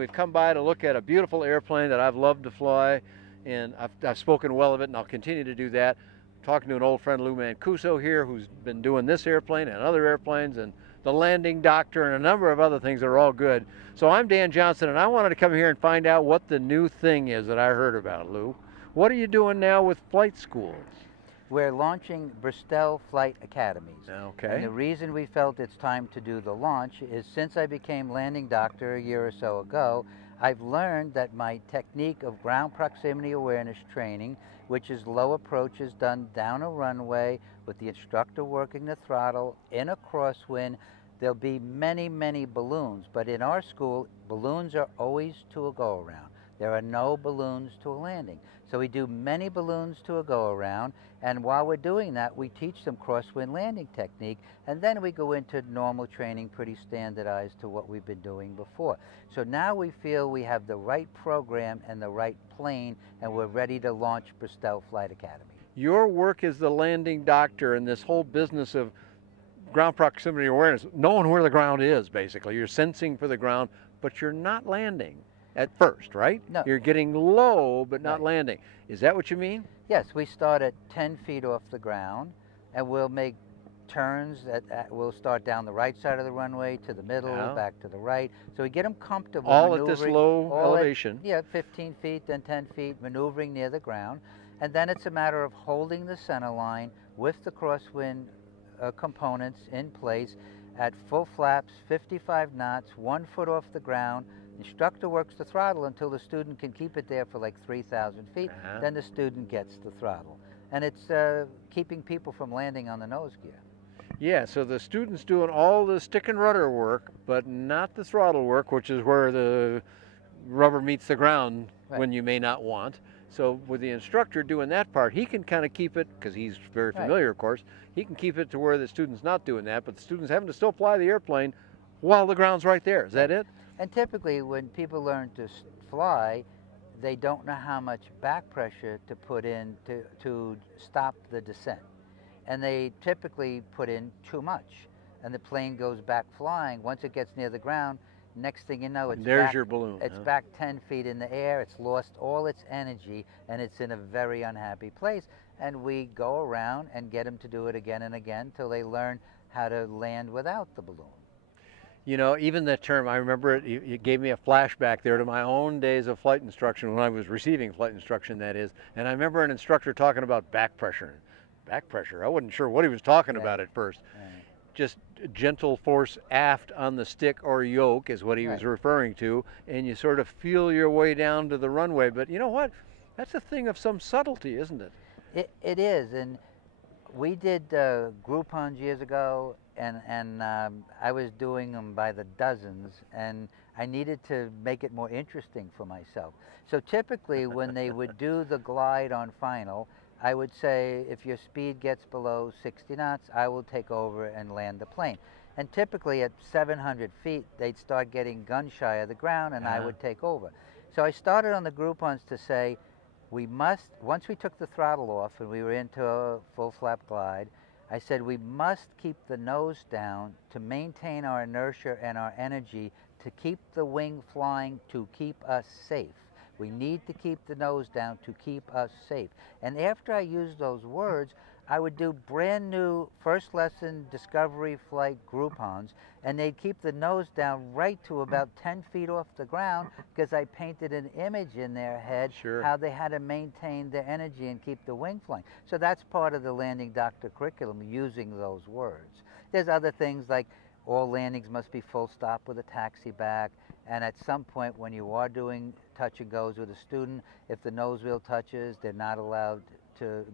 we've come by to look at a beautiful airplane that I've loved to fly, and I've spoken well of it, and I'll continue to do that. Talking to an old friend, Lou Mancuso here, who's been doing this airplane and other airplanes, and the landing doctor, and a number of other things that are all good. So I'm Dan Johnson, and I wanted to come here and find out what the new thing is that I heard about, Lou. What are you doing now with flight schools? We're launching Bristell Flight Academies. Okay. And the reason we felt it's time to do the launch is since I became landing doctor a year or so ago, I've learned that my technique of ground proximity awareness training, which is low approaches done down a runway with the instructor working the throttle in a crosswind. There'll be many, many balloons, but in our school, balloons are always to a go-around. There are no balloons to a landing. So we do many balloons to a go-around, and while we're doing that, we teach them crosswind landing technique, and then we go into normal training, pretty standardized to what we've been doing before. So now we feel we have the right program and the right plane, and we're ready to launch Bristell Flight Academy. Your work as the landing doctor in this whole business of ground proximity awareness, knowing where the ground is, basically. You're sensing for the ground, but you're not landing at first, right? No. You're getting low, but not Right. landing. Is that what you mean? Yes, we start at 10 feet off the ground, and we'll make turns. We'll start down the right side of the runway to the middle, Yeah. back to the right. So we get them comfortable. All at this maneuvering, low all at- elevation. yeah, 15 feet, then 10 feet, maneuvering near the ground. And then it's a matter of holding the center line with the crosswind components in place at full flaps, 55 knots, 1 foot off the ground. Instructor works the throttle until the student can keep it there for like 3,000 feet. Then the student gets the throttle. And it's keeping people from landing on the nose gear. Yeah, so the student's doing all the stick and rudder work, but not the throttle work, which is where the rubber meets the ground when you may not want. So with the instructor doing that part, he can kind of keep it, because he's very familiar, of course, he can keep it to where the student's not doing that, but the student's having to still fly the airplane while the ground's right there. Is that it? And typically when people learn to fly, they don't know how much back pressure to put in to stop the descent. And they typically put in too much. And the plane goes back flying. Once it gets near the ground, next thing you know, it's There's back, your balloon. It's back 10 feet in the air. It's lost all its energy, and it's in a very unhappy place. And we go around and get them to do it again and again till they learn how to land without the balloon. You know, even the term, I remember it, you gave me a flashback there to my own days of flight instruction, when I was receiving flight instruction, that is. And I remember an instructor talking about back pressure. Back pressure, I wasn't sure what he was talking about at first. Just gentle force aft on the stick or yoke is what he was referring to, and you sort of feel your way down to the runway. But you know what? That's a thing of some subtlety, isn't it? It is, and we did Groupons years ago, and I was doing them by the dozens, and I needed to make it more interesting for myself. So typically when they would do the glide on final, I would say, if your speed gets below 60 knots, I will take over and land the plane. And typically at 700 feet, they'd start getting gun shy of the ground, and I would take over. So I started on the Groupons to say, we must, once we took the throttle off and we were into a full flap glide, I said we must keep the nose down to maintain our inertia and our energy, to keep the wing flying, to keep us safe. We need to keep the nose down to keep us safe. And after I used those words, I would do brand new first lesson discovery flight Groupons, and they'd keep the nose down right to about 10 feet off the ground, because I painted an image in their head how they had to maintain their energy and keep the wing flying. So that's part of the landing doctor curriculum, using those words. There's other things like all landings must be full stop with a taxi back, and at some point when you are doing touch and goes with a student, if the nose wheel touches, they're not allowed to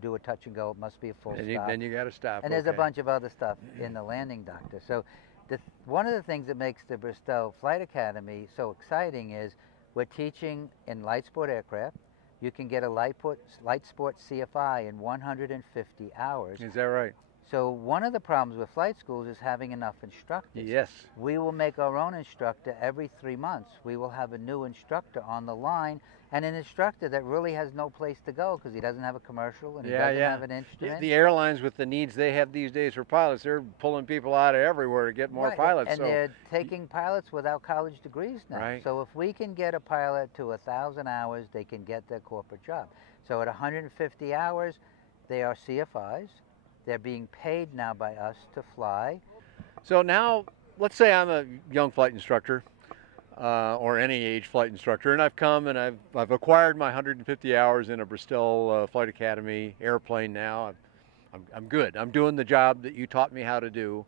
do a touch and go. It must be a full stop. Then you got to stop. And there's a bunch of other stuff in the landing doctor. So one of the things that makes the Bristell Flight Academy so exciting is we're teaching in light sport aircraft. You can get a light sport CFI in 150 hours. Is that right? So one of the problems with flight schools is having enough instructors. Yes. We will make our own instructor every 3 months. We will have a new instructor on the line, and an instructor that really has no place to go because he doesn't have a commercial and he doesn't have an instrument. The airlines with the needs they have these days for pilots, they're pulling people out of everywhere to get more pilots. And they're taking pilots without college degrees now. Right. So if we can get a pilot to 1,000 hours, they can get their corporate job. So at 150 hours, they are CFIs. They're being paid now by us to fly. So now, let's say I'm a young flight instructor, or any age flight instructor, and I've come and I've acquired my 150 hours in a Bristell Flight Academy airplane now. I'm good. I'm doing the job that you taught me how to do.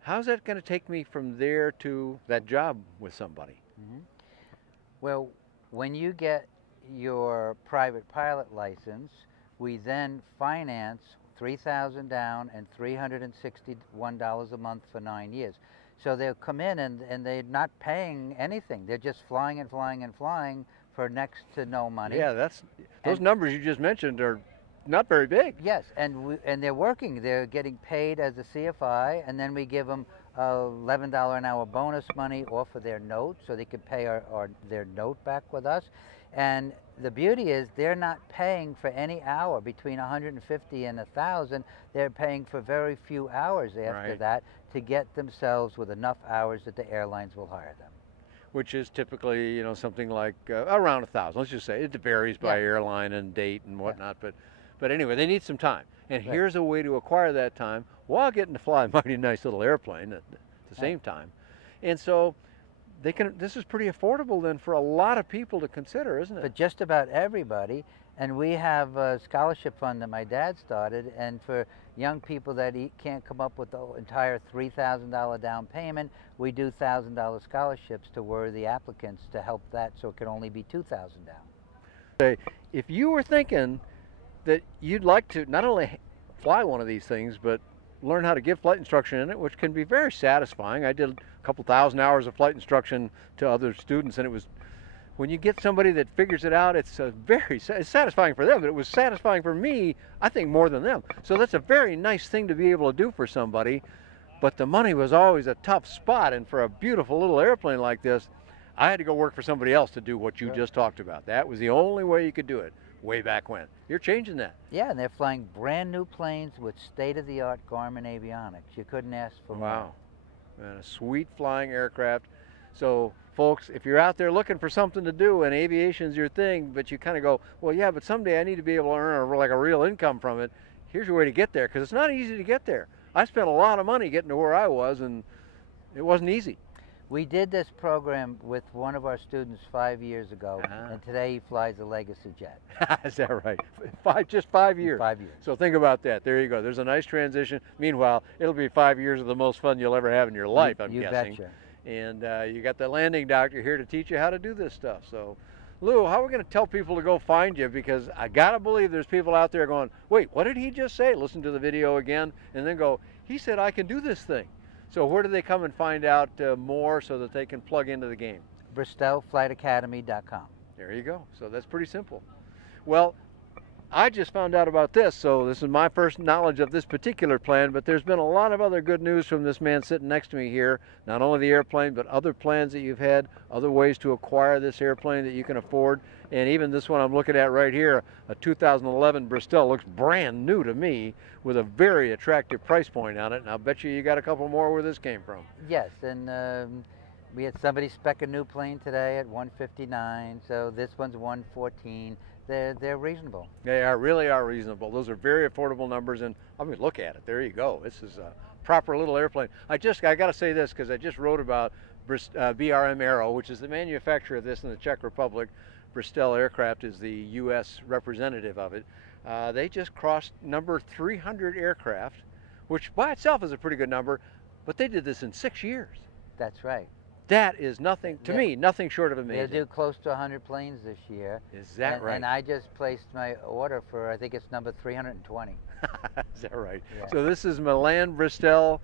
How's that going to take me from there to that job with somebody? Mm-hmm. Well, when you get your private pilot license, we then finance $3,000 down and $361 a month for 9 years. So they'll come in and they're not paying anything. They're just flying and flying and flying for next to no money. Yeah, those numbers you just mentioned are not very big. Yes, and they're working. They're getting paid as a CFI, and then we give them $11 an hour bonus money off of their note so they can pay their note back with us. And the beauty is they're not paying for any hour between 150 and 1,000. They're paying for very few hours after that to get themselves with enough hours that the airlines will hire them. Which is typically, you know, something like around 1,000. Let's just say it varies by airline and date and whatnot. But anyway, they need some time. And here's a way to acquire that time while getting to fly a mighty nice little airplane at the same time. And so this is pretty affordable then for a lot of people to consider, isn't it? For just about everybody. And we have a scholarship fund that my dad started, and for young people that can't come up with the entire $3,000 down payment, we do $1,000 scholarships to worthy applicants to help that, so it can only be $2,000 down. If you were thinking that you'd like to not only fly one of these things, but learn how to give flight instruction in it, which can be very satisfying. I did a couple thousand hours of flight instruction to other students, and it was, when you get somebody that figures it out, it's it's satisfying for them, but it was satisfying for me, I think, more than them. So that's a very nice thing to be able to do for somebody, but the money was always a tough spot, and for a beautiful little airplane like this, I had to go work for somebody else to do what you just talked about. That was the only way you could do it way back when. You're changing that. Yeah, and they're flying brand new planes with state-of-the-art Garmin avionics. You couldn't ask for more. Wow, and a sweet flying aircraft. So folks, if you're out there looking for something to do and aviation's your thing, but you kind of go, well, yeah, but someday I need to be able to earn like a real income from it, here's your way to get there, because it's not easy to get there. I spent a lot of money getting to where I was, and it wasn't easy. We did this program with one of our students 5 years ago, and today he flies a Legacy jet. Is that right? Just 5 years? 5 years. So think about that. There you go. There's a nice transition. Meanwhile, it'll be 5 years of the most fun you'll ever have in your life, I'm guessing. You betcha. And you got the landing doctor here to teach you how to do this stuff. So, Lou, how are we going to tell people to go find you? Because I got to believe there's people out there going, wait, what did he just say? Listen to the video again, and then go, he said I can do this thing. So where do they come and find out more so that they can plug into the game? BristellFlightAcademy.com. There you go. So that's pretty simple. Well, I just found out about this, so this is my first knowledge of this particular plan, but there's been a lot of other good news from this man sitting next to me here. Not only the airplane, but other plans that you've had, other ways to acquire this airplane that you can afford. And even this one I'm looking at right here, a 2011 Bristell, looks brand new to me with a very attractive price point on it. And I'll bet you got a couple more where this came from. Yes, and we had somebody spec a new plane today at $159, so this one's $114. They're reasonable. They really are reasonable. Those are very affordable numbers, and I mean, look at it. There you go. This is a proper little airplane. I got to say this because I just wrote about BRM Aero, which is the manufacturer of this in the Czech Republic. Bristell Aircraft is the U.S. representative of it. They just crossed number 300 aircraft, which by itself is a pretty good number, but they did this in 6 years. That's right. That is nothing, to me, nothing short of amazing. They'll do close to 100 planes this year. Is that right? And I just placed my order for, I think it's number 320. Is that right? Yeah. So this is Milan Bristella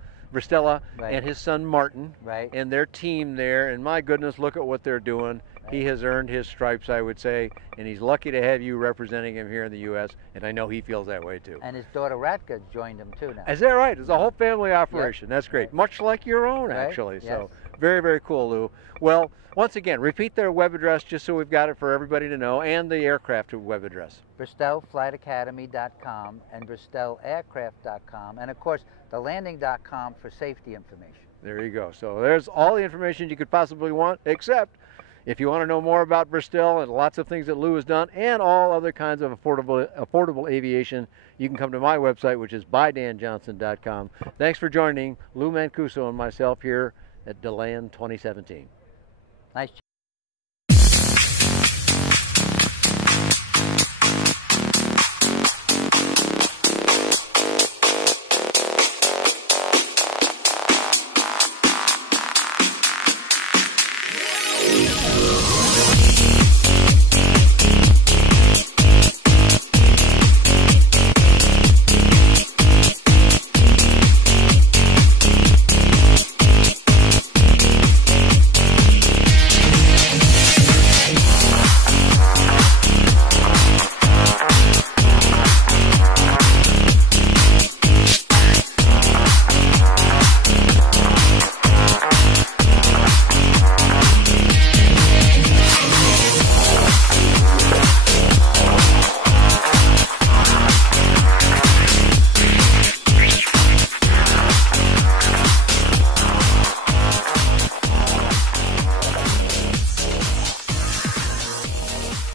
and his son Martin, and their team there, and my goodness, look at what they're doing. He has earned his stripes, I would say, and he's lucky to have you representing him here in the U.S., and I know he feels that way too. And his daughter Ratka joined him too now. Is that right? It's a whole family operation. That's great. Right. Much like your own, Right. actually. Yes. So very, very cool, Lou. Well, once again, repeat their web address just so we've got it for everybody to know, and the aircraft web address. BristellFlightAcademy.com and BristellAircraft.com, and of course the landing.com for safety information. There you go. So there's all the information you could possibly want, except if you want to know more about Bristell and lots of things that Lou has done and all other kinds of affordable aviation, you can come to my website, which is bydanjohnson.com. Thanks for joining Lou Mancuso and myself here at DeLand 2017. Nice.